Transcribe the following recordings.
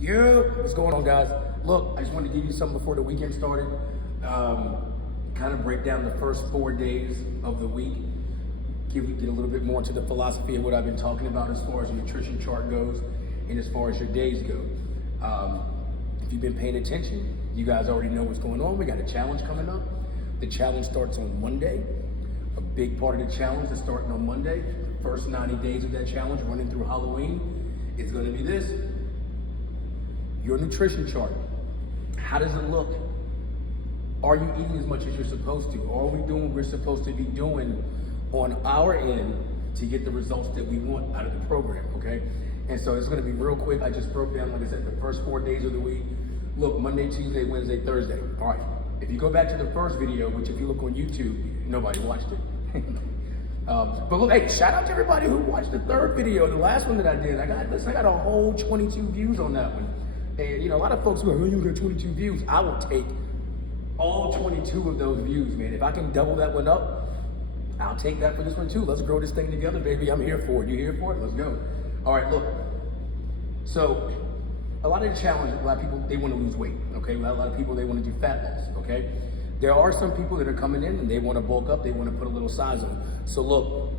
Yeah, what's going on, guys? Look, I just wanted to give you something before the weekend started. Kind of break down the first 4 days of the week. Get a little bit more into the philosophy of what I've been talking about as far as your nutrition chart goes and as far as your days go. If you've been paying attention, you guys already know what's going on. We got a challenge coming up. The challenge starts on Monday. A big part of the challenge is starting on Monday. First 90 days of that challenge running through Halloween is going to be this. Your nutrition chart. How does it look? Are you eating as much as you're supposed to? Are we doing what we're supposed to be doing on our end to get the results that we want out of the program, okay? And so it's gonna be real quick. I just broke down, like I said, the first 4 days of the week. Look, Monday, Tuesday, Wednesday, Thursday. All right, if you go back to the first video, which if you look on YouTube, nobody watched it. But look, hey, shout out to everybody who watched the third video, the last one that I did. I got a whole 22 views on that one. And you know, a lot of folks go, oh, you got 22 views. I will take all 22 of those views, man. If I can double that one up, I'll take that for this one too. Let's grow this thing together, baby. I'm here for it. You here for it? Let's go. All right, look. So, a lot of the challenge, a lot of people, they want to lose weight, okay? A lot of people, they want to do fat loss, okay? There are some people that are coming in and they want to bulk up. They want to put a little size on. So look,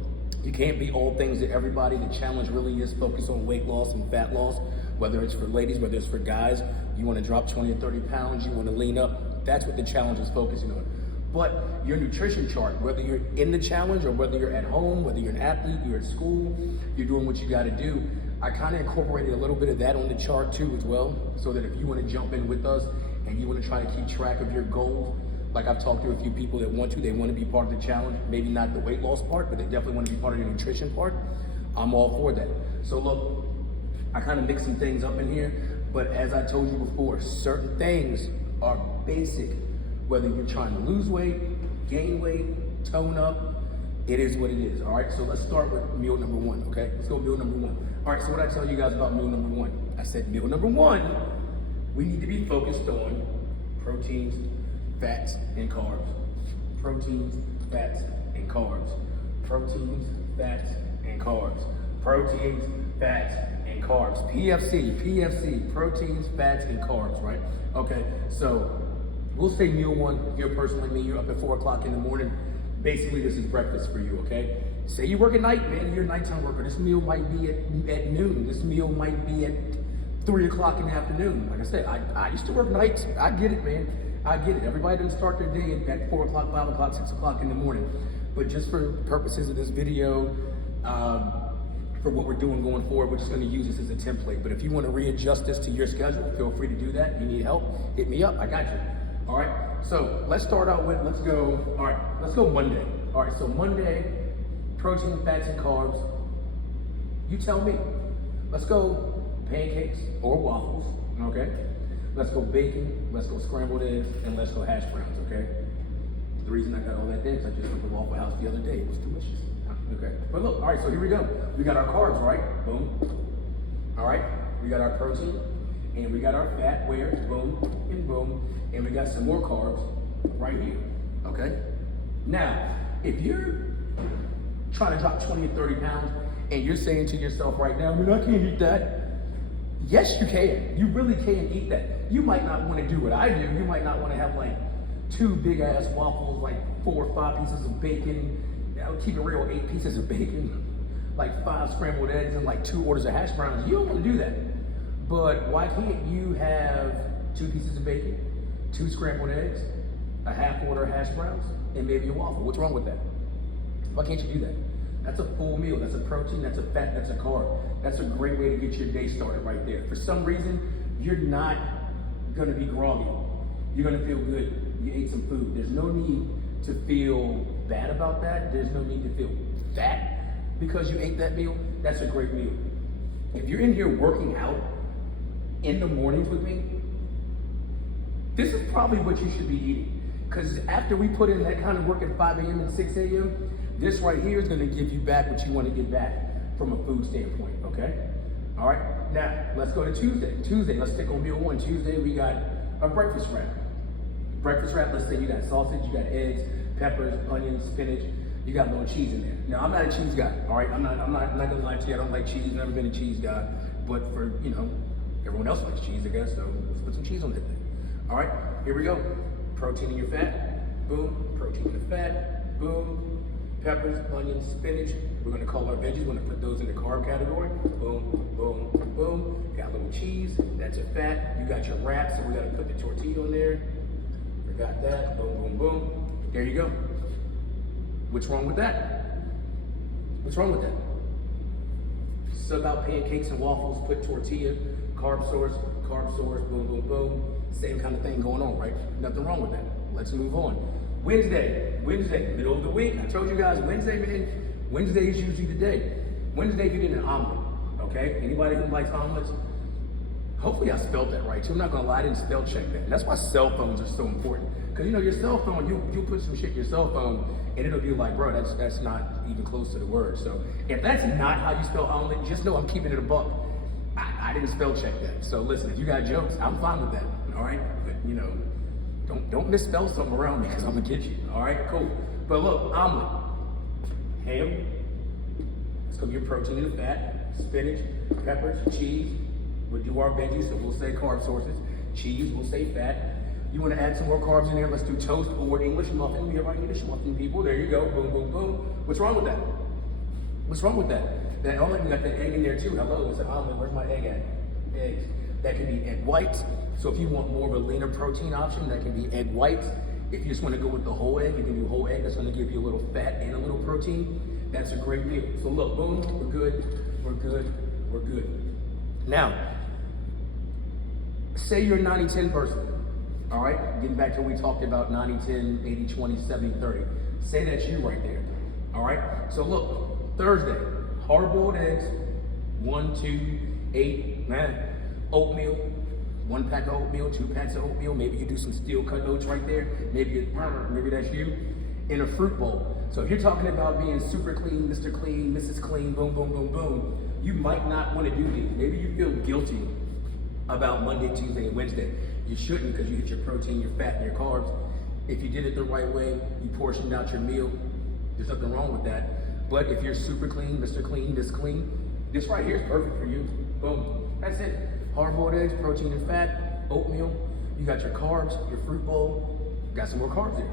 you can't be all things to everybody. The challenge really is focused on weight loss and fat loss, whether it's for ladies, whether it's for guys. You want to drop 20 or 30 pounds, you want to lean up. That's what the challenge is focusing on. But your nutrition chart, whether you're in the challenge or whether you're at home, whether you're an athlete, you're at school, you're doing what you got to do, I kind of incorporated a little bit of that on the chart too as well, so that if you want to jump in with us and you want to try to keep track of your goals, like I've talked to a few people that want to, they want to be part of the challenge, maybe not the weight loss part, but they definitely want to be part of the nutrition part. I'm all for that. So look, I kind of mix some things up in here, but as I told you before, certain things are basic. Whether you're trying to lose weight, gain weight, tone up, it is what it is, all right? So let's start with meal number one, okay? Let's go meal number one. All right, so what I tell you guys about meal number one? I said meal number one, we need to be focused on proteins, fats, and carbs. Proteins, fats, and carbs. Proteins, fats, and carbs. Proteins, fats, and carbs. PFC, proteins, fats, and carbs, right? Okay, so we'll say meal one. If you're a person like me, you're up at 4 o'clock in the morning. Basically, this is breakfast for you, okay? Say you work at night, man, you're a nighttime worker. This meal might be at noon. This meal might be at 3 o'clock in the afternoon. Like I said, I used to work nights. I get it, man. I get it. Everybody doesn't start their day at 4 o'clock, 5 o'clock, 6 o'clock in the morning. But just for purposes of this video, for what we're doing going forward, we're just going to use this as a template. But if you want to readjust this to your schedule, feel free to do that. If you need help, hit me up. I got you. All right. So let's start out with, let's go Monday. All right. So Monday, protein, fats, and carbs. You tell me. Let's go pancakes or waffles. Okay. Let's go bacon. Let's go scrambled eggs, and let's go hash browns. Okay. The reason I got all that there is I just went to Waffle House the other day. It was delicious. Okay. But look, all right, so here we go. We got our carbs, right? Boom. All right. We got our protein, and we got our fat, where? Boom, and boom. And we got some more carbs right here. Okay? Now, if you're trying to drop 20 or 30 pounds, and you're saying to yourself right now, man, I can't eat that. Yes, you can. You really can eat that. You might not want to do what I do. You might not want to have like 2 big ass waffles, like 4 or 5 pieces of bacon. I'll keep it real, 8 pieces of bacon, like 5 scrambled eggs, and like 2 orders of hash browns. You don't want to do that. But why can't you have 2 pieces of bacon, 2 scrambled eggs, a half order of hash browns, and maybe a waffle? What's wrong with that? Why can't you do that? That's a full meal. That's a protein, that's a fat, that's a carb. That's a great way to get your day started right there. For some reason, you're not gonna be groggy. You're gonna feel good. You ate some food. There's no need to feel bad about that. There's no need to feel fat because you ate that meal. That's a great meal. If you're in here working out in the mornings with me, this is probably what you should be eating. Because after we put in that kind of work at 5 a.m. and 6 a.m., this right here is going to give you back what you want to get back from a food standpoint, okay? All right, now let's go to Tuesday. Tuesday, let's stick on meal one. Tuesday, we got a breakfast wrap. Breakfast wrap, let's say you got sausage, you got eggs, peppers, onions, spinach, you got a little cheese in there. Now, I'm not a cheese guy, all right? I'm not gonna lie to you, I don't like cheese, never been a cheese guy. But for, you know, Everyone else likes cheese, I guess, so let's put some cheese on that thing. All right, here we go. Protein in your fat, boom. Protein in the fat, boom. Peppers, onions, spinach. We're gonna call our veggies, we're gonna put those in the carb category. Boom, boom, boom. Got a little cheese, that's a fat. You got your wraps, so we gotta put the tortilla on there. Forgot that, boom, boom, boom. There you go. What's wrong with that? What's wrong with that? Sub out pancakes and waffles, put tortilla, carb source, boom, boom, boom. Same kind of thing going on, right? Nothing wrong with that. Let's move on. Wednesday, middle of the week. I told you guys, Wednesday, man, Wednesday is usually the day. Wednesday, you did an omelet, okay? Anybody who likes omelets? Hopefully I spelled that right too. I'm not gonna lie, I didn't spell check that. And that's why cell phones are so important. Because you know, your cell phone, you put some shit in your cell phone and it'll be like, bro, that's not even close to the word. So if that's not how you spell omelet, just know I'm keeping it a buck. I didn't spell check that. So listen, if you got jokes, I'm fine with that, all right? But you know, don't misspell something around me because I'm gonna get you, all right? Cool. But look, omelet, ham, let's go get protein in the fat, spinach, peppers, cheese. We'll do our veggies, so we'll say carb sources. Cheese, we'll say fat. You wanna add some more carbs in there? Let's do toast or English muffin. We have our English muffin people. There you go, boom, boom, boom. What's wrong with that? What's wrong with that? That omelet, you got that egg in there too. Hello, it's an omelet. Where's my egg at? Eggs. That can be egg whites. So if you want more of a leaner protein option, that can be egg whites. If you just want to go with the whole egg, you can do whole egg. That's going to give you a little fat and a little protein. That's a great meal. So look, boom, we're good, we're good, we're good. Now, say you're a 90-10 person. All right, getting back to what we talked about, 90-10, 80-20, 70-30. Say that's you right there. All right, so look, Thursday, hard-boiled eggs, 1, 2, 8, oatmeal, 1 pack of oatmeal, 2 packs of oatmeal. Maybe you do some steel cut oats right there. Maybe that's you. In a fruit bowl. So if you're talking about being super clean, Mr. Clean, Mrs. Clean, boom, boom, boom, boom, you might not want to do these. Maybe you feel guilty about Monday, Tuesday, and Wednesday. You shouldn't, because you hit your protein, your fat, and your carbs. If you did it the right way, you portioned out your meal, there's nothing wrong with that. But if you're super clean, Mr. Clean, Miss Clean, this right here is perfect for you. Boom, that's it. Hard-boiled eggs, protein and fat, oatmeal. You got your carbs, your fruit bowl, got some more carbs there.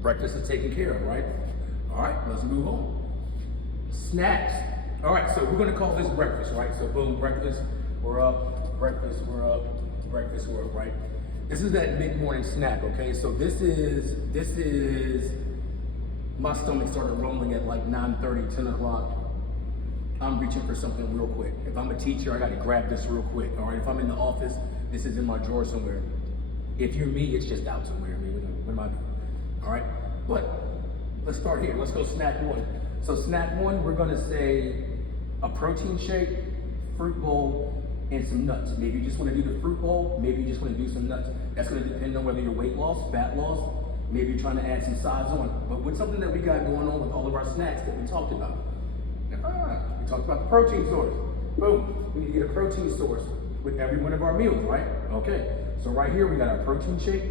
Breakfast is taken care of, right? All right, let's move on. Snacks. All right, so we're gonna call this breakfast, right? So boom, breakfast, we're up, breakfast, we're up, breakfast, we're up, right? This is that mid-morning snack, okay? So this is, my stomach started rolling at like 9:30, 10 o'clock. I'm reaching for something real quick. If I'm a teacher, I gotta grab this real quick, all right? If I'm in the office, this is in my drawer somewhere. If you're me, it's just out somewhere. I mean, what am I doing? All right, but let's start here. Let's go snack one. So snack one, we're gonna say a protein shake, fruit bowl, and some nuts. Maybe you just wanna do the fruit bowl, maybe you just wanna do some nuts. That's gonna depend on whether you're weight loss, fat loss, maybe you're trying to add some sides on. But with something that we got going on with all of our snacks that we talked about. We talked about the protein source. Boom, we need to get a protein source with every one of our meals, right? Okay, so right here we got our protein shake,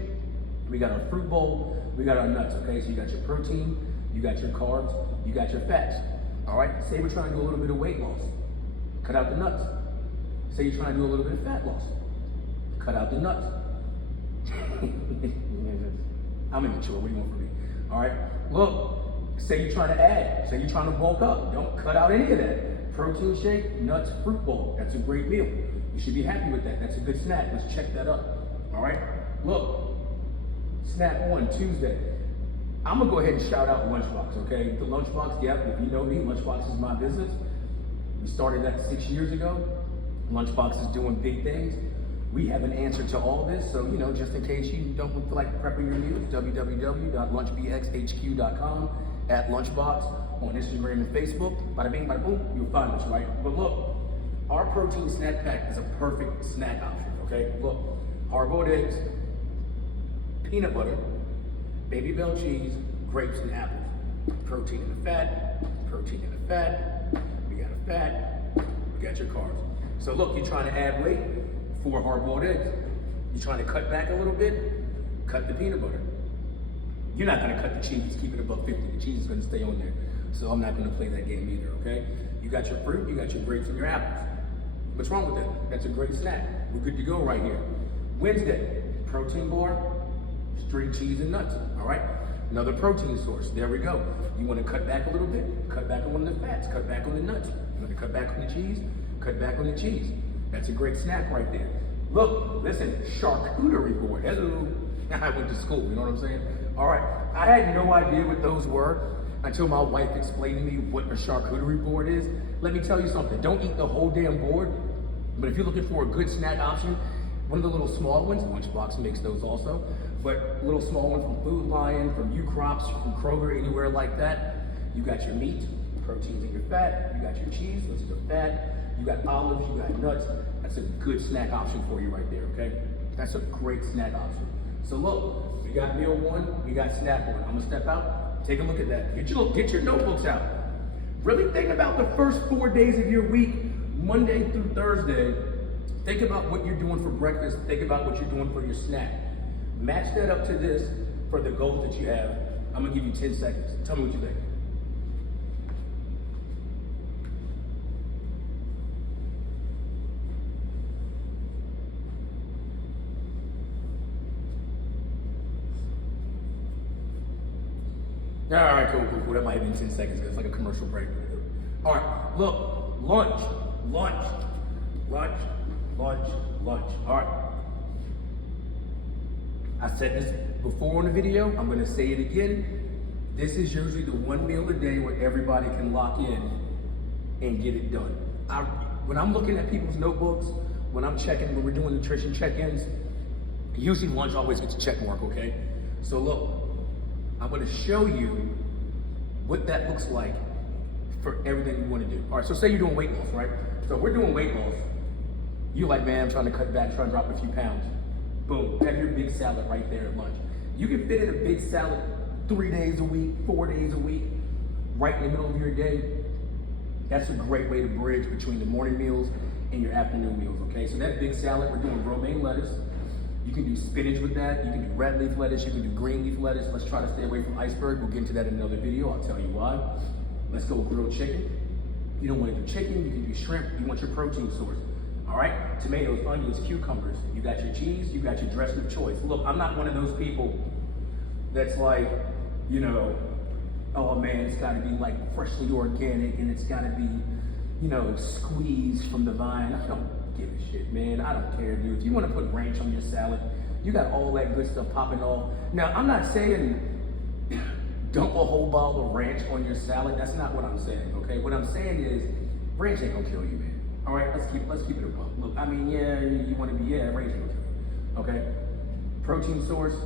we got our fruit bowl, we got our nuts, okay? So you got your protein, you got your carbs, you got your fats, all right? Say we're trying to do a little bit of weight loss, cut out the nuts. Say you're trying to do a little bit of fat loss, cut out the nuts. I'm immature, what do you want from me? All right, look, say you're trying to add, say you're trying to bulk up, don't cut out any of that. Protein shake, nuts, fruit bowl, that's a great meal. You should be happy with that, that's a good snack, let's check that up, all right? Look, snack one, Tuesday. I'm gonna go ahead and shout out Lunchbox, okay? The Lunchbox, yeah, if you know me, Lunchbox is my business. We started that 6 years ago. Lunchbox is doing big things. We have an answer to all this, so you know, just in case you don't feel like prepping your meals, www.lunchbxhq.com, at Lunchbox on Instagram and Facebook. Bada bing, bada boom, you'll find us, right? But look, our protein snack pack is a perfect snack option, okay? Look, hard-boiled eggs, peanut butter, baby bell cheese, grapes and apples. Protein in the fat, protein in the fat, we got a fat, we got your carbs. So look, you're trying to add weight, 4 hard-boiled eggs. You're trying to cut back a little bit, cut the peanut butter. You're not gonna cut the cheese, keep it above 50. The cheese is gonna stay on there. So I'm not gonna play that game either, okay? You got your fruit, you got your grapes and your apples. What's wrong with that? That's a great snack. We're good to go right here. Wednesday, protein bar, string cheese and nuts, all right? Another protein source, there we go. You wanna cut back a little bit, cut back on one of the fats, cut back on the nuts. You wanna cut back on the cheese, cut back on the cheese. That's a great snack right there. Look, listen, charcuterie board, hello. I went to school, you know what I'm saying? All right, I had no idea what those were until my wife explained to me what a charcuterie board is. Let me tell you something, don't eat the whole damn board, but if you're looking for a good snack option, one of the little small ones, Lunchbox makes those also, but a little small one from Food Lion, from U-Crops, from Kroger, anywhere like that. You got your meat, proteins in your fat, you got your cheese, which is a fat, you got olives, you got nuts. That's a good snack option for you right there, okay? That's a great snack option. So look, we got meal one, we got snack one. I'm gonna step out, take a look at that. Get your notebooks out. Really think about the first 4 days of your week, Monday through Thursday. Think about what you're doing for breakfast. Think about what you're doing for your snack. Match that up to this for the goals that you have. I'm gonna give you 10 seconds. Tell me what you think. All right, cool. That might have been 10 seconds because it's like a commercial break. All right, look, lunch. All right. I said this before in the video, I'm gonna say it again. This is usually the one meal a day where everybody can lock in and get it done. When I'm looking at people's notebooks, when we're doing nutrition check-ins, usually lunch always gets check mark, okay? So look, I'm gonna show you what that looks like for everything you wanna do. All right, so say you're doing weight loss, right? So we're doing weight loss. You're like, man, I'm trying to cut back, trying to drop a few pounds. Boom, have your big salad right there at lunch. You can fit in a big salad 3 days a week, 4 days a week, right in the middle of your day. That's a great way to bridge between the morning meals and your afternoon meals, okay? So that big salad, we're doing romaine lettuce. You can do spinach with that. You can do red leaf lettuce. You can do green leaf lettuce. Let's try to stay away from iceberg. We'll get into that in another video. I'll tell you why. Let's go with grilled chicken. You don't want to do chicken. You can do shrimp. You want your protein source. All right? Tomatoes, onions, cucumbers. You got your cheese. You got your dressing of choice. Look, I'm not one of those people that's like, you know, oh man, it's got to be like freshly organic and it's got to be, you know, squeezed from the vine. I don't give a shit, man. I don't care, dude. If you want to put ranch on your salad, you got all that good stuff popping off. Now, I'm not saying dump a whole bottle of ranch on your salad. That's not what I'm saying, okay? What I'm saying is ranch ain't gonna kill you, man. All right, let's keep it a buck. Look, I mean, yeah, you want to be, yeah, ranch ain't gonna kill you, okay? Protein source.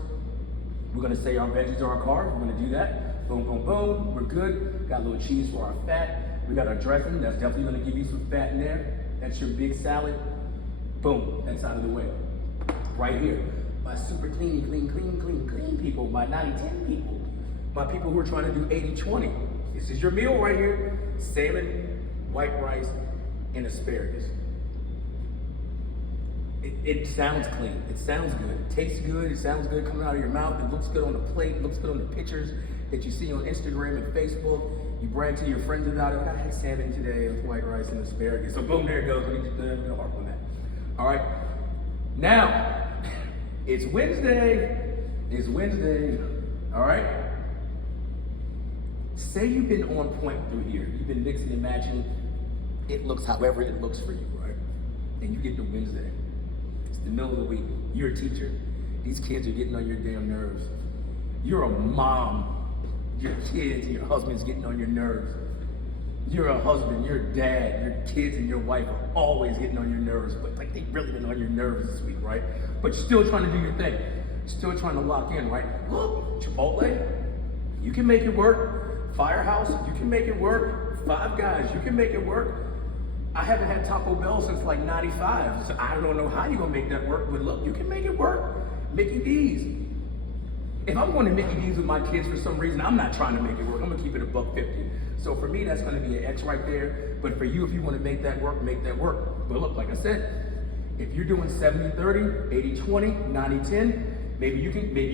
We're gonna say our veggies are our carbs. We're gonna do that. Boom, boom, boom. We're good. Got a little cheese for our fat. We got our dressing. That's definitely gonna give you some fat in there. That's your big salad. Boom, that's out of the way. Right here, my super clean people, my 90-10 people, my people who are trying to do 80-20. This is your meal right here. Salmon, white rice, and asparagus. It sounds clean, it sounds good, it tastes good, it sounds good coming out of your mouth, it looks good on the plate, it looks good on the pictures that you see on Instagram and Facebook. You brag to your friends about it. I had salmon today with white rice and asparagus. So boom, there it goes. We're gonna harp on that. All right. Now, it's Wednesday. It's Wednesday. All right. Say you've been on point through here. You've been mixing and matching. It looks however it looks for you, right? And you get to Wednesday. It's the middle of the week. You're a teacher. These kids are getting on your damn nerves. You're a mom. Your kids and your husband's getting on your nerves. You're a husband, you're a dad, your kids and your wife are always getting on your nerves, but like they've really been on your nerves this week, right? But you're still trying to do your thing. Still trying to lock in, right? Look, Chipotle, you can make it work. Firehouse, you can make it work. Five Guys, you can make it work. I haven't had Taco Bell since like 95, so I don't know how you're gonna make that work, but look, you can make it work. Mickey D's. If I'm going to Mickey D's with my kids for some reason, I'm not trying to make it work. I'm gonna keep it $1.50. So for me, that's gonna be an X right there. But for you, if you wanna make that work, make that work. But look, like I said, if you're doing 70-30, 80-20, 90-10, maybe you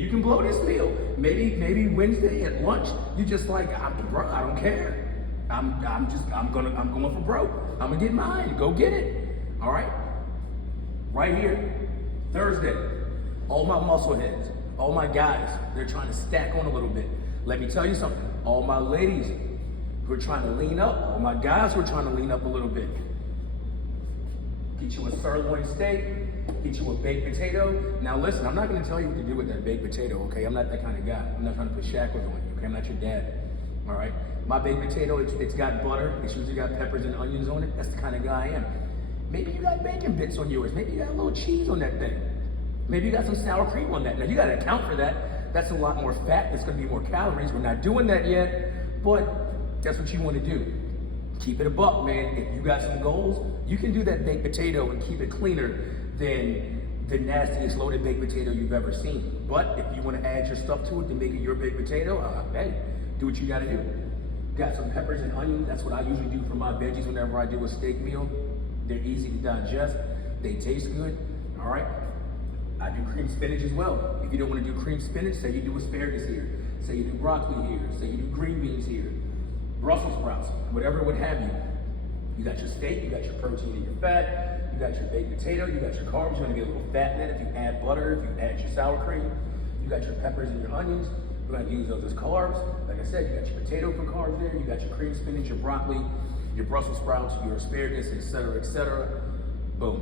can blow this meal. Maybe Wednesday at lunch, you just like, bro, I don't care. I'm going for broke. I'm gonna get mine. Go get it. All right? Right here, Thursday, all my muscle heads, all my guys, they're trying to stack on a little bit. Let me tell you something. All my ladies who are trying to lean up, all my guys who are trying to lean up a little bit. Get you a sirloin steak, get you a baked potato. Now listen, I'm not gonna tell you what to do with that baked potato, okay? I'm not that kind of guy. I'm not trying to put shackles on you, okay? I'm not your dad, all right? My baked potato, it's got butter, it's usually got peppers and onions on it. That's the kind of guy I am. Maybe you got bacon bits on yours. Maybe you got a little cheese on that thing. Maybe you got some sour cream on that. Now you gotta account for that. That's a lot more fat, that's gonna be more calories. We're not doing that yet, but that's what you wanna do. Keep it a buck, man. If you got some goals, you can do that baked potato and keep it cleaner than the nastiest loaded baked potato you've ever seen. But if you want to add your stuff to it to make it your baked potato, hey, do what you got to do. Got some peppers and onions. That's what I usually do for my veggies whenever I do a steak meal. They're easy to digest. They taste good. All right. I do cream spinach as well. If you don't want to do cream spinach, say you do asparagus here. Say you do broccoli here. Say you do green beans here. Brussels sprouts, whatever would have you. You got your steak, you got your protein and your fat, you got your baked potato, you got your carbs, you're gonna get a little fat in it if you add butter, if you add your sour cream, you got your peppers and your onions, we're gonna use those as carbs. Like I said, you got your potato for carbs there, you got your cream spinach, your broccoli, your Brussels sprouts, your asparagus, etc., etc. Boom.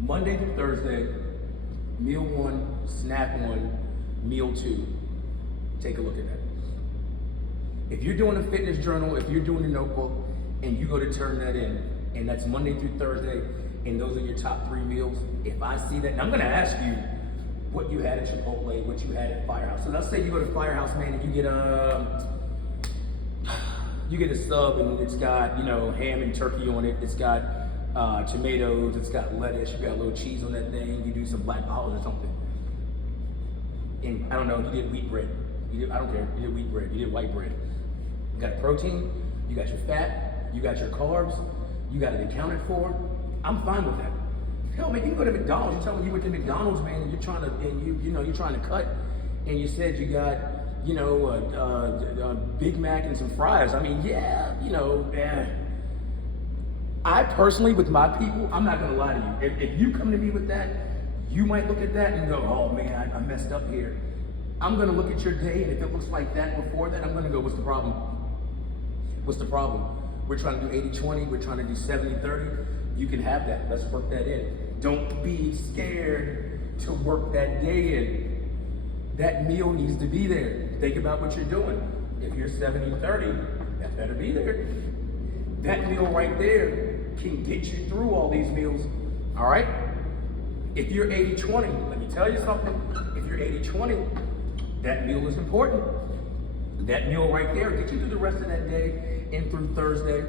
Monday through Thursday, meal 1, snack 1, meal 2. Take a look at that. If you're doing a fitness journal, if you're doing a notebook, and you go to turn that in, and that's Monday through Thursday, and those are your top 3 meals, if I see that, and I'm gonna ask you what you had at Chipotle, what you had at Firehouse. So let's say you go to Firehouse, man, and you get a sub, and it's got, you know, ham and turkey on it, it's got tomatoes, it's got lettuce, you got a little cheese on that thing, you do some black olives or something. And I don't know, you did wheat bread. I don't care, you did wheat bread, you did white bread. You got protein, you got your fat, you got your carbs, you got it accounted for. I'm fine with that. Hell, man, you can go to McDonald's. You tell me you went to McDonald's, man, and you're trying to, and you're trying to cut, and you said you got, you know, a Big Mac and some fries. I mean, yeah, you know, I personally, with my people, I'm not gonna lie to you. If you come to me with that, you might look at that and go, oh man, I messed up here. I'm gonna look at your day, and if it looks like that before that, I'm gonna go, what's the problem? What's the problem? We're trying to do 80-20, we're trying to do 70-30. You can have that, let's work that in. Don't be scared to work that day in. That meal needs to be there. Think about what you're doing. If you're 70-30, that better be there. That meal right there can get you through all these meals, all right? If you're 80-20, let me tell you something. If you're 80-20, that meal is important. That meal right there gets you through the rest of that day and through Thursday.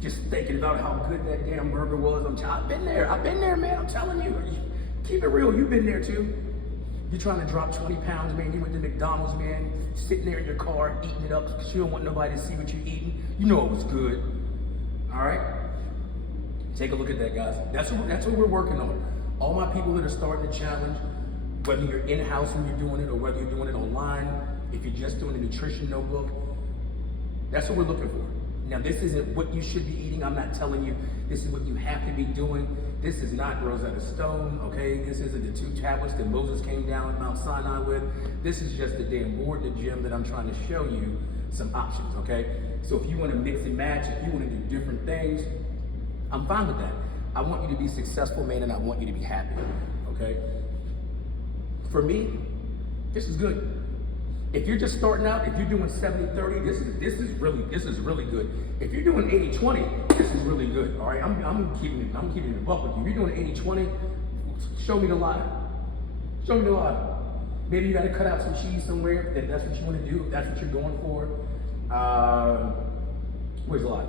Just thinking about how good that damn burger was. I've been there, man. I'm telling you. Keep it real, you've been there too. You're trying to drop 20 pounds, man. You went to McDonald's, man. Sitting there in your car, eating it up because you don't want nobody to see what you're eating. You know it was good. All right? Take a look at that, guys. That's what we're working on. All my people that are starting the challenge, whether you're in-house and you're doing it or whether you're doing it online, if you're just doing a nutrition notebook, that's what we're looking for. Now, this isn't what you should be eating. I'm not telling you this is what you have to be doing. This is not Rosetta Stone, okay? This isn't the 2 tablets that Moses came down Mount Sinai with. This is just a damn board in the gym that I'm trying to show you some options, okay? So if you want to mix and match, if you want to do different things, I'm fine with that. I want you to be successful, man, and I want you to be happy, okay? For me, this is good. If you're just starting out, if you're doing 70-30, this is really good. If you're doing 80-20, this is really good. All right, I'm keeping it a buck with you. If you're doing 80-20, show me the lie. Show me the lie. Maybe you got to cut out some cheese somewhere. If that's what you want to do, if that's what you're going for. Where's the lie?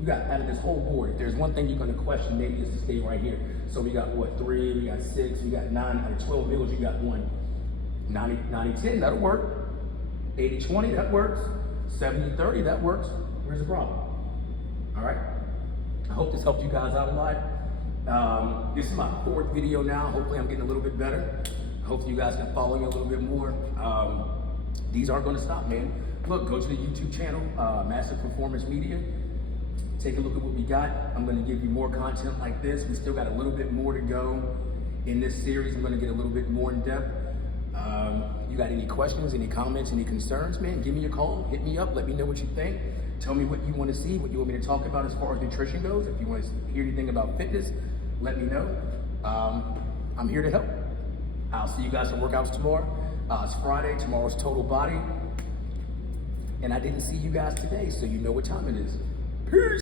You got out of this whole board. If there's one thing you're going to question, maybe it's to stay right here. So we got what, 3, we got 6, we got 9 out of 12 meals. You got 1. 90-10, that'll work. 80-20, that works. 70-30, that works. Where's the problem? All right. I hope this helped you guys out a lot. This is my 4th video now. Hopefully I'm getting a little bit better. Hopefully you guys can follow me a little bit more. These aren't going to stop, man. Look, go to the YouTube channel, Massive Performance Media. take a look at what we got. I'm gonna give you more content like this. We still got a little bit more to go in this series. I'm gonna get a little bit more in depth. You got any questions, any comments, any concerns, man, give me a call, hit me up, let me know what you think. Tell me what you want to see, what you want me to talk about as far as nutrition goes. If you want to hear anything about fitness, let me know. I'm here to help. I'll see you guys for workouts tomorrow. It's Friday, tomorrow's Total Body. And I didn't see you guys today, so you know what time it is. Peace!